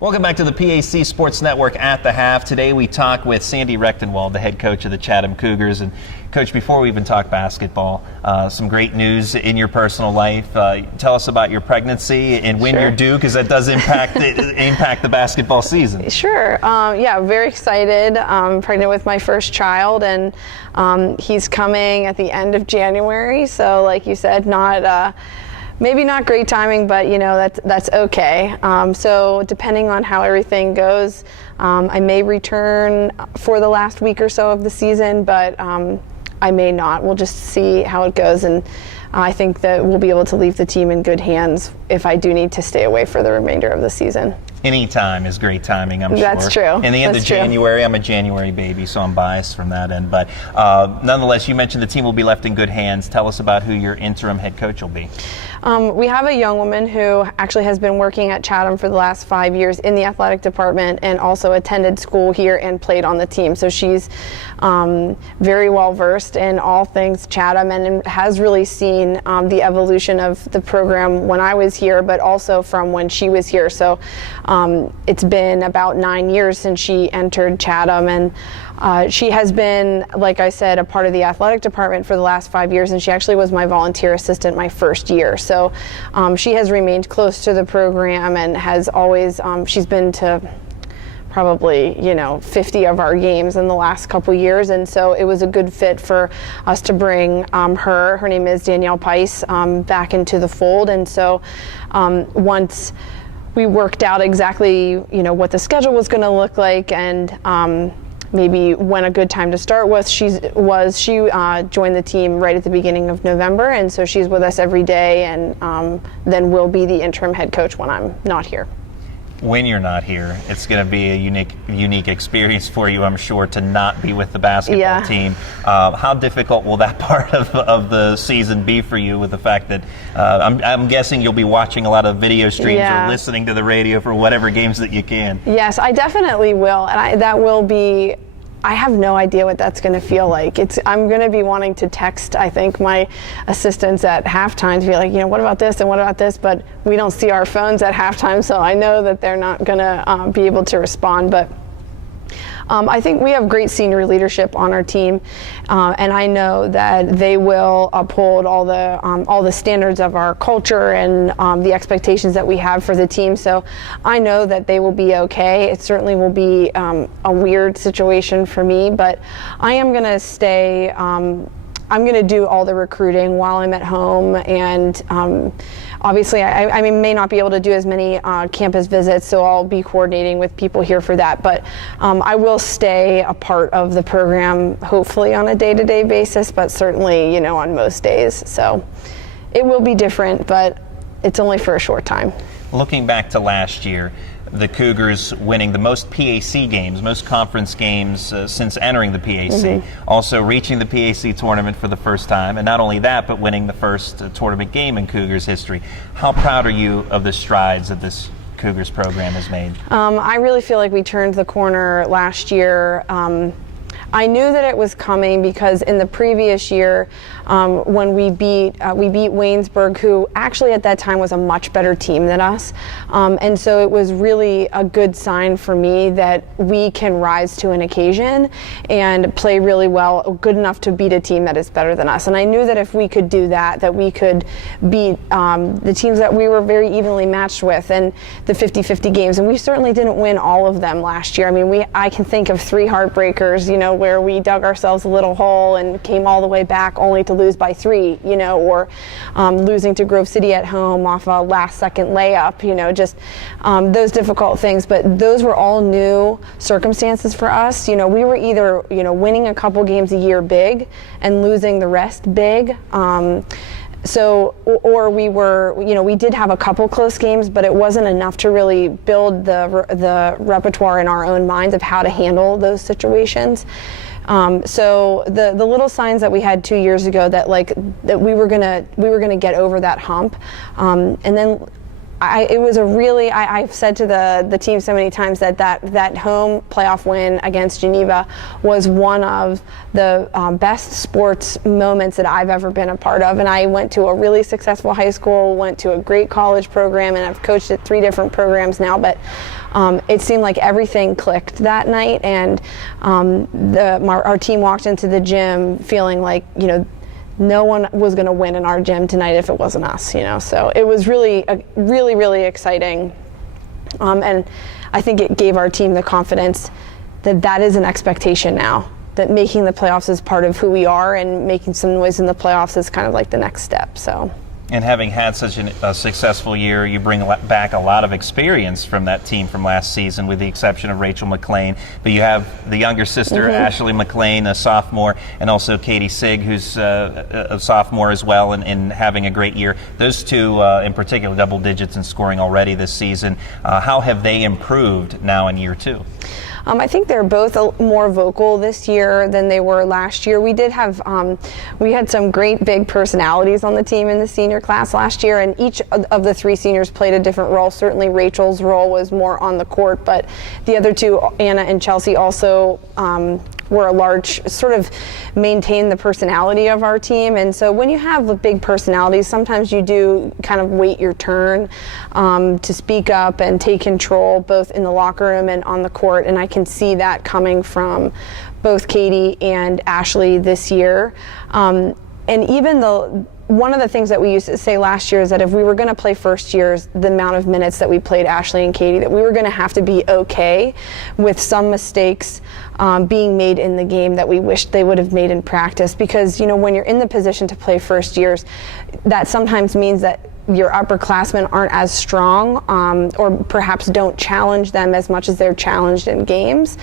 Welcome back to the PAC Sports Network at the Half. Today we talk with Sandy Rectenwald, the head coach of the Chatham Cougars. And Coach, before we even talk basketball, some great news in your personal life. Tell us about your pregnancy and when you're due, because that does impact the basketball season. Sure. Yeah, very excited. I'm pregnant with my first child, and he's coming at the end of January. So, like you said, maybe not great timing, but that's okay. So depending on how everything goes, I may return for the last week or so of the season, but I may not. We'll just see how it goes, and I think that we'll be able to leave the team in good hands if I do need to stay away for the remainder of the season. Any time is great timing, I'm sure. That's true. In the end of January, I'm a January baby, so I'm biased from that end. But nonetheless, you mentioned the team will be left in good hands. Tell us about who your interim head coach will be. We have a young woman who actually has been working at Chatham for the last 5 years in the athletic department and also attended school here and played on the team. So she's very well versed in all things Chatham and has really seen the evolution of the program when I was here, but also from when she was here. So it's been about 9 years since she entered Chatham, and she has been, like I said, a part of the athletic department for the last 5 years, and she actually was my volunteer assistant my first year. So she has remained close to the program and has always, she's been to probably 50 of our games in the last couple years, and so it was a good fit for us to bring her name is Danielle Pice, back into the fold. And so once we worked out exactly what the schedule was going to look like and maybe when a good time to start was, she joined the team right at the beginning of November, and so she's with us every day, and then will be the interim head coach when I'm not here. When you're not here, it's going to be a unique experience for you, I'm sure, to not be with the basketball team. How difficult will that part of the season be for you, with the fact that I'm guessing you'll be watching a lot of video streams or listening to the radio for whatever games that you can? Yes, I definitely will, and that will be. I have no idea what that's going to feel like. I'm going to be wanting to text, I think, my assistants at halftime to be like, what about this and what about this? But we don't see our phones at halftime, so I know that they're not going to be able to respond. But I think we have great senior leadership on our team, and I know that they will uphold all the standards of our culture and the expectations that we have for the team. So I know that they will be okay. It certainly will be a weird situation for me, but I am going to stay. I'm going to do all the recruiting while I'm at home, and obviously I may not be able to do as many campus visits, so I'll be coordinating with people here for that, but I will stay a part of the program, hopefully on a day-to-day basis, but certainly on most days. So it will be different, but it's only for a short time. Looking back to last year, the Cougars winning the most PAC games, most conference games since entering the PAC, also reaching the PAC tournament for the first time, and not only that, but winning the first tournament game in Cougars history. How proud are you of the strides that this Cougars program has made? I really feel like we turned the corner last year. I knew that it was coming because in the previous year, when we beat Waynesburg, who actually at that time was a much better team than us, and so it was really a good sign for me that we can rise to an occasion and play really well, good enough to beat a team that is better than us. And I knew that if we could do that, that we could beat the teams that we were very evenly matched with in the 50-50 games. And we certainly didn't win all of them last year. I mean, I can think of 3 heartbreakers, where we dug ourselves a little hole and came all the way back only to lose by 3, or losing to Grove City at home off a last-second layup, just those difficult things. But those were all new circumstances for us. We were either, winning a couple games a year big and losing the rest big. So, or we were, we did have a couple close games, but it wasn't enough to really build the repertoire in our own minds of how to handle those situations. So the little signs that we had 2 years ago that we were gonna get over that hump, and then I've said to the team so many times that home playoff win against Geneva was one of the best sports moments that I've ever been a part of. And I went to a really successful high school, went to a great college program, and I've coached at 3 different programs now. But it seemed like everything clicked that night, and our team walked into the gym feeling like, no one was going to win in our gym tonight if it wasn't us, So it was really exciting. And I think it gave our team the confidence that is an expectation now, that making the playoffs is part of who we are, and making some noise in the playoffs is kind of like the next step. So. And having had such a successful year, you bring back a lot of experience from that team from last season, with the exception of Rachel McLean. But you have the younger sister, Ashley McLean, a sophomore, and also Katie Sigg, who's a sophomore as well, and having a great year. Those two, in particular, double digits in scoring already this season. How have they improved now in year two? I think they're both more vocal this year than they were last year. We did have, we had some great big personalities on the team in the senior class last year, and each of the three seniors played a different role. Certainly Rachel's role was more on the court, but the other two, Anna and Chelsea, also were a large, sort of maintain the personality of our team. And so when you have big personalities, sometimes you do kind of wait your turn to speak up and take control, both in the locker room and on the court. And I can see that coming from both Katie and Ashley this year. And even though one of the things that we used to say last year is that if we were going to play first years, the amount of minutes that we played Ashley and Katie, that we were going to have to be okay with some mistakes being made in the game that we wished they would have made in practice. Because, when you're in the position to play first years, that sometimes means that your upperclassmen aren't as strong, or perhaps don't challenge them as much as they're challenged in games.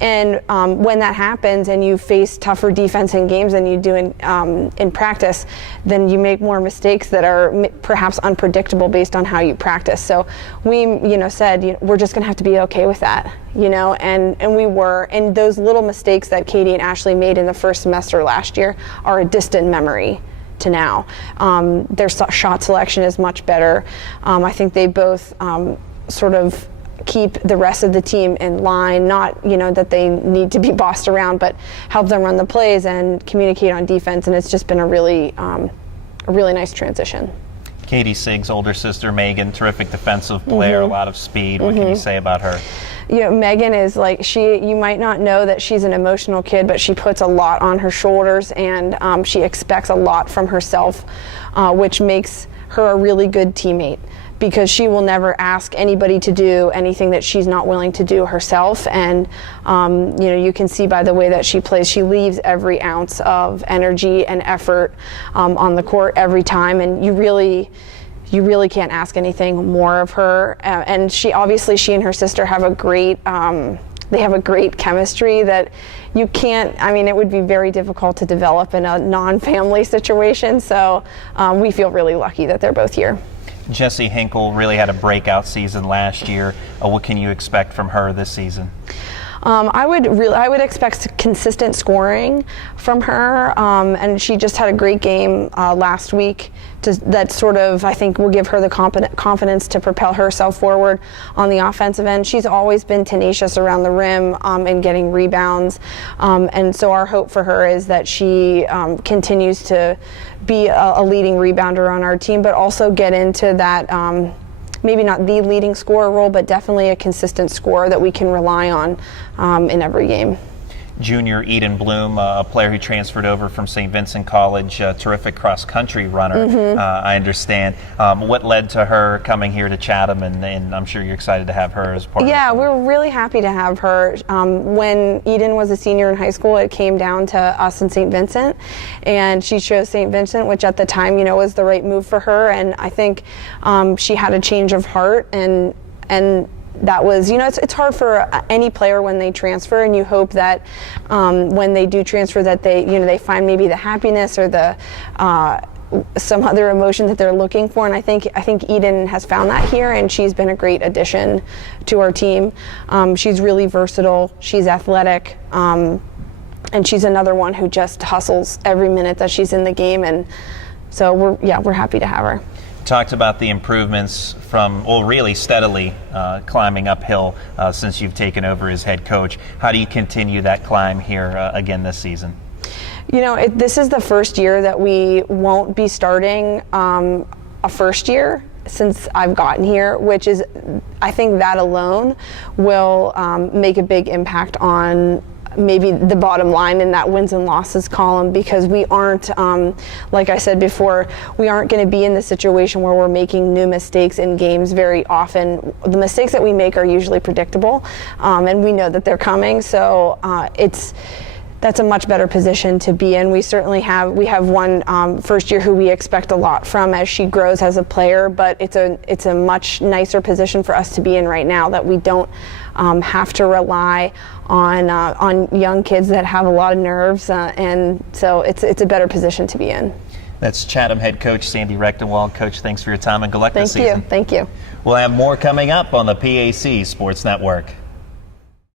And when that happens and you face tougher defense in games than you do in practice, then you make more mistakes that are perhaps unpredictable based on how you practice. So we, said, we're just going to have to be okay with that, and we were. And those little mistakes that Katie and Ashley made in the first semester last year are a distant memory to now. Their shot selection is much better. I think they both sort of keep the rest of the team in line, not that they need to be bossed around, but help them run the plays and communicate on defense. And it's just been a really nice transition. Katie Sigg's older sister, Megan, terrific defensive player, a lot of speed. What can you say about her? Megan is you might not know that she's an emotional kid, but she puts a lot on her shoulders, and she expects a lot from herself, which makes her a really good teammate, because she will never ask anybody to do anything that she's not willing to do herself. And you can see by the way that she plays, she leaves every ounce of energy and effort on the court every time, and you really can't ask anything more of her. And she and her sister have a great chemistry that you can't, it would be very difficult to develop in a non-family situation. So we feel really lucky that they're both here. Jessie Hinkle really had a breakout season last year. What can you expect from her this season? I would expect consistent scoring from her, and she just had a great game last week. That sort of, I think, will give her the confidence to propel herself forward on the offensive end. She's always been tenacious around the rim and getting rebounds, and so our hope for her is that she continues to be a leading rebounder on our team, but also get into that maybe not the leading scorer role, but definitely a consistent scorer that we can rely on in every game. Junior Eden Bloom, a player who transferred over from St. Vincent College, a terrific cross-country runner, I understand. What led to her coming here to Chatham, and I'm sure you're excited to have her as part of the team. We're really happy to have her. When Eden was a senior in high school, it came down to us and St. Vincent, and she chose St. Vincent, which at the time, was the right move for her, and I think she had a change of heart, and that was, it's hard for any player when they transfer, and you hope that when they do transfer that they find maybe the happiness or the some other emotion that they're looking for. And I think Eden has found that here, and she's been a great addition to our team. She's really versatile. She's athletic. And she's another one who just hustles every minute that she's in the game. And so we're happy to have her. Talked about the improvements from, really steadily climbing uphill since you've taken over as head coach. How do you continue that climb here again this season? This is the first year that we won't be starting a first year since I've gotten here, which is, I think that alone will make a big impact on maybe the bottom line in that wins and losses column, because we aren't, like I said before, we aren't going to be in the situation where we're making new mistakes in games very often. The mistakes that we make are usually predictable, and we know that they're coming, so that's a much better position to be in. We certainly have one first year who we expect a lot from as she grows as a player, but it's a much nicer position for us to be in right now, that we don't have to rely on young kids that have a lot of nerves, and so it's a better position to be in. That's Chatham head coach Sandy Rectenwald. Coach, thanks for your time and good luck this season. Thank you. We'll have more coming up on the PAC Sports Network.